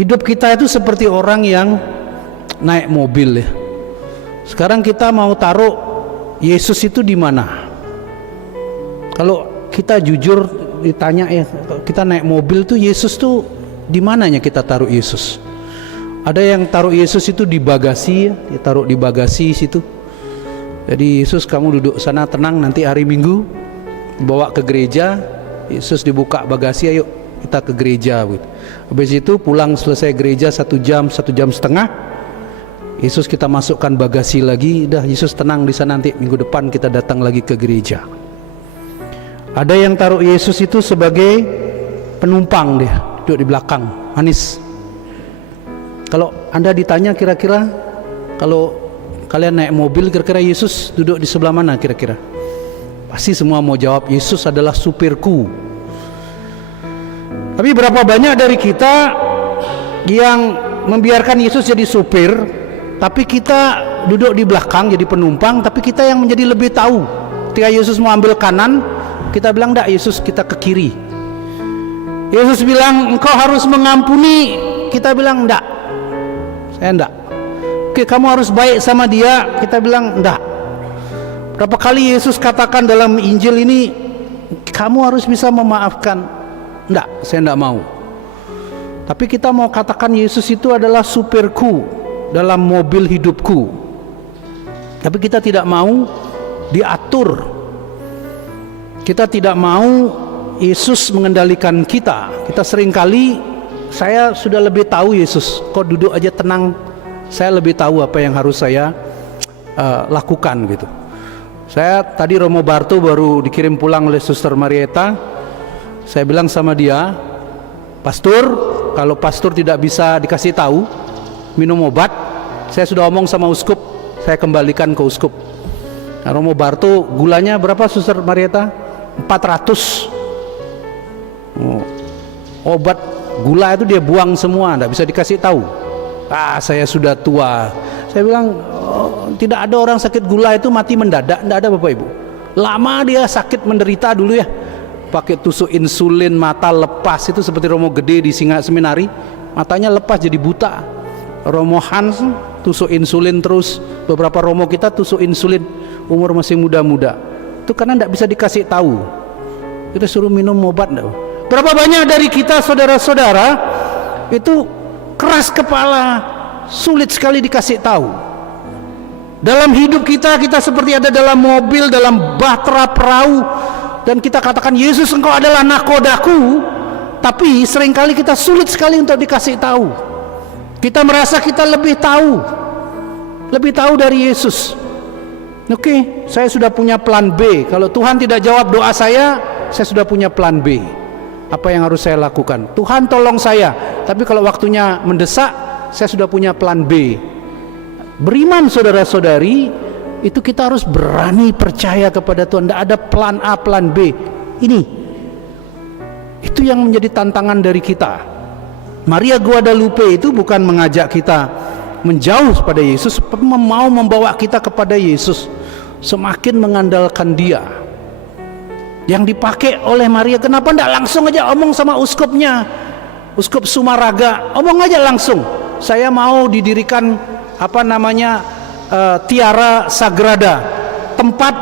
Hidup kita itu seperti orang yang naik mobil ya. Sekarang kita mau taruh Yesus itu di mana? Kalau kita jujur ditanya ya, kita naik mobil tuh Yesus tuh di mananya kita taruh Yesus? Ada yang taruh Yesus itu di bagasi ya, dia taruh di bagasi situ. Jadi Yesus kamu duduk sana tenang, nanti hari Minggu bawa ke gereja. Yesus dibuka bagasi, ayo kita ke gereja gitu. Habis itu pulang selesai gereja 1 jam 1,5 jam, Yesus kita masukkan bagasi lagi. Dah Yesus tenang di sana, nanti minggu depan kita datang lagi ke gereja. Ada yang taruh Yesus itu sebagai penumpang, dia duduk di belakang manis. Kalau Anda ditanya kira-kira kalau kalian naik mobil kira-kira Yesus duduk di sebelah mana kira-kira? Pasti semua mau jawab Yesus adalah supirku. Tapi berapa banyak dari kita yang membiarkan Yesus jadi supir, tapi kita duduk di belakang jadi penumpang, tapi kita yang menjadi lebih tahu. Ketika Yesus mau ambil kanan, kita bilang enggak, Yesus kita ke kiri. Yesus bilang engkau harus mengampuni, kita bilang enggak, saya enggak. Oke, kamu harus baik sama dia, kita bilang enggak. Berapa kali Yesus katakan dalam Injil ini, kamu harus bisa memaafkan, enggak, saya enggak mau. Tapi kita mau katakan Yesus itu adalah supirku dalam mobil hidupku. Tapi kita tidak mau diatur. Kita tidak mau Yesus mengendalikan kita. Kita seringkali, saya sudah lebih tahu Yesus, kok duduk aja tenang, saya lebih tahu apa yang harus saya lakukan gitu. Saya tadi Romo Barto baru dikirim pulang oleh Suster Marieta. Saya bilang sama dia, Pastor, kalau pastor tidak bisa dikasih tahu minum obat, saya sudah omong sama uskup, saya kembalikan ke uskup. Nah, Romo Barto gulanya berapa Suster Marieta? 400. Obat gula itu dia buang semua, tidak bisa dikasih tahu. Saya sudah tua. Saya bilang, tidak ada orang sakit gula itu mati mendadak, tidak ada Bapak Ibu. Lama dia sakit menderita dulu ya, pakai tusuk insulin, mata lepas, itu seperti Romo Gede di Singa Seminari, matanya lepas jadi buta. Romo Hans tusuk insulin terus, beberapa Romo kita tusuk insulin, umur masih muda-muda. Itu karena tidak bisa dikasih tahu. Kita suruh minum obat enggak. Berapa banyak dari kita saudara-saudara itu keras kepala, sulit sekali dikasih tahu. Dalam hidup kita, kita seperti ada dalam mobil, dalam bahtera perahu, dan kita katakan Yesus engkau adalah nakodaku, tapi seringkali kita sulit sekali untuk dikasih tahu. Kita merasa kita lebih tahu dari Yesus. Oke, saya sudah punya plan B. Kalau Tuhan tidak jawab doa saya sudah punya plan B. Apa yang harus saya lakukan? Tuhan tolong saya, tapi kalau waktunya mendesak, saya sudah punya plan B. Beriman saudara-saudari, itu kita harus berani percaya kepada Tuhan. Tidak ada plan A, plan B. Itu yang menjadi tantangan dari kita. Maria Guadalupe itu bukan mengajak kita menjauh pada Yesus, tapi mau membawa kita kepada Yesus, semakin mengandalkan Dia. Yang dipakai oleh Maria, kenapa tidak langsung aja omong sama uskupnya, Uskup Sumaraga, omong aja langsung, saya mau didirikan Tiara Sagrada, tempat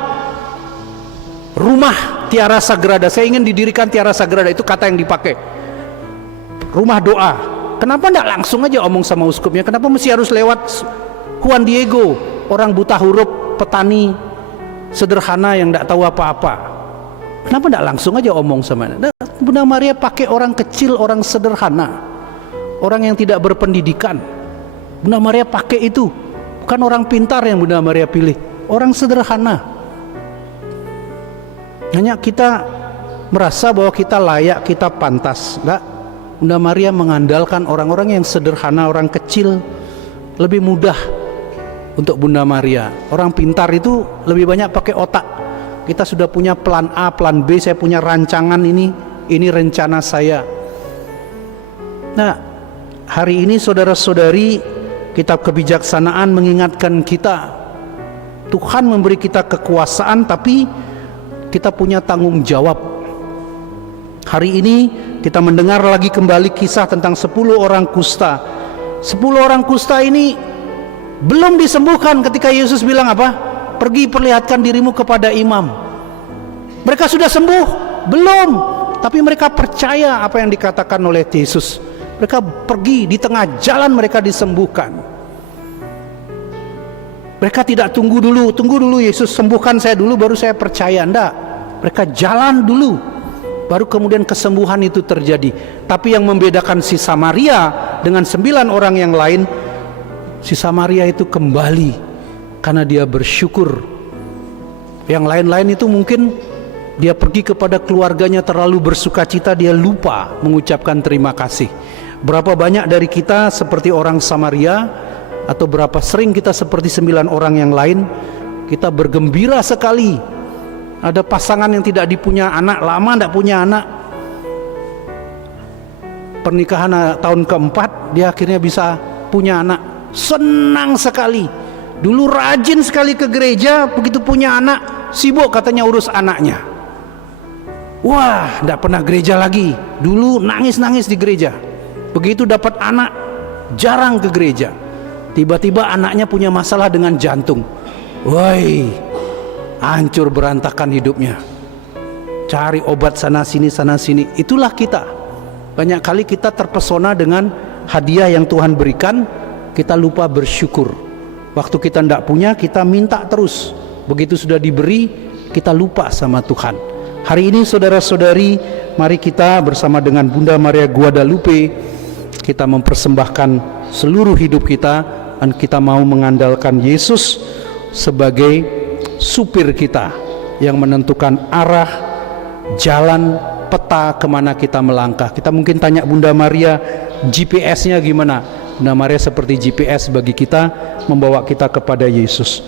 rumah Tiara Sagrada, saya ingin didirikan Tiara Sagrada, itu kata yang dipakai, rumah doa. Kenapa tidak langsung aja omong sama uskupnya? Kenapa mesti harus lewat Juan Diego, orang buta huruf, petani sederhana yang tidak tahu apa-apa? Kenapa tidak langsung aja omong sama Bunda Maria? Pakai orang kecil, orang sederhana, orang yang tidak berpendidikan. Bunda Maria pakai itu, bukan orang pintar yang Bunda Maria pilih, orang sederhana. Hanya kita merasa bahwa kita layak, kita pantas. Enggak, Bunda Maria mengandalkan orang-orang yang sederhana, orang kecil. Lebih mudah untuk Bunda Maria. Orang pintar itu lebih banyak pakai otak. Kita sudah punya plan A, plan B, saya punya rancangan ini rencana saya. Nah, hari ini saudara-saudari, kitab kebijaksanaan mengingatkan kita, Tuhan memberi kita kekuasaan, tapi kita punya tanggung jawab. Hari ini kita mendengar lagi kembali kisah tentang 10 orang kusta. 10 orang kusta ini belum disembuhkan ketika Yesus bilang apa? Pergi perlihatkan dirimu kepada imam. Mereka sudah sembuh? Belum. Tapi mereka percaya apa yang dikatakan oleh Yesus. Mereka pergi, di tengah jalan mereka disembuhkan. Mereka tidak tunggu dulu Yesus sembuhkan saya dulu baru saya percaya. Enggak. Mereka jalan dulu, baru kemudian kesembuhan itu terjadi. Tapi yang membedakan si Samaria dengan 9 orang yang lain, si Samaria itu kembali karena dia bersyukur. Yang lain-lain itu mungkin dia pergi kepada keluarganya terlalu bersukacita, dia lupa mengucapkan terima kasih. Berapa banyak dari kita seperti orang Samaria, atau berapa sering kita seperti 9 orang yang lain, kita bergembira sekali ada pasangan yang tidak dipunya anak, lama tidak punya anak, pernikahan tahun keempat dia akhirnya bisa punya anak, senang sekali. Dulu rajin sekali ke gereja, begitu punya anak sibuk katanya urus anaknya. Wah, tidak pernah gereja lagi. Dulu nangis-nangis di gereja, begitu dapat anak jarang ke gereja. Tiba-tiba anaknya punya masalah dengan jantung. Woi, hancur berantakan hidupnya. Cari obat sana sini. Itulah kita. Banyak kali kita terpesona dengan hadiah yang Tuhan berikan, kita lupa bersyukur. Waktu kita tidak punya, kita minta terus. Begitu sudah diberi, kita lupa sama Tuhan. Hari ini saudara-saudari, mari kita bersama dengan Bunda Maria Guadalupe, kita mempersembahkan seluruh hidup kita, dan kita mau mengandalkan Yesus sebagai supir kita yang menentukan arah, jalan, peta kemana kita melangkah. Kita mungkin tanya Bunda Maria, GPS-nya gimana? Bunda Maria seperti GPS bagi kita, membawa kita kepada Yesus.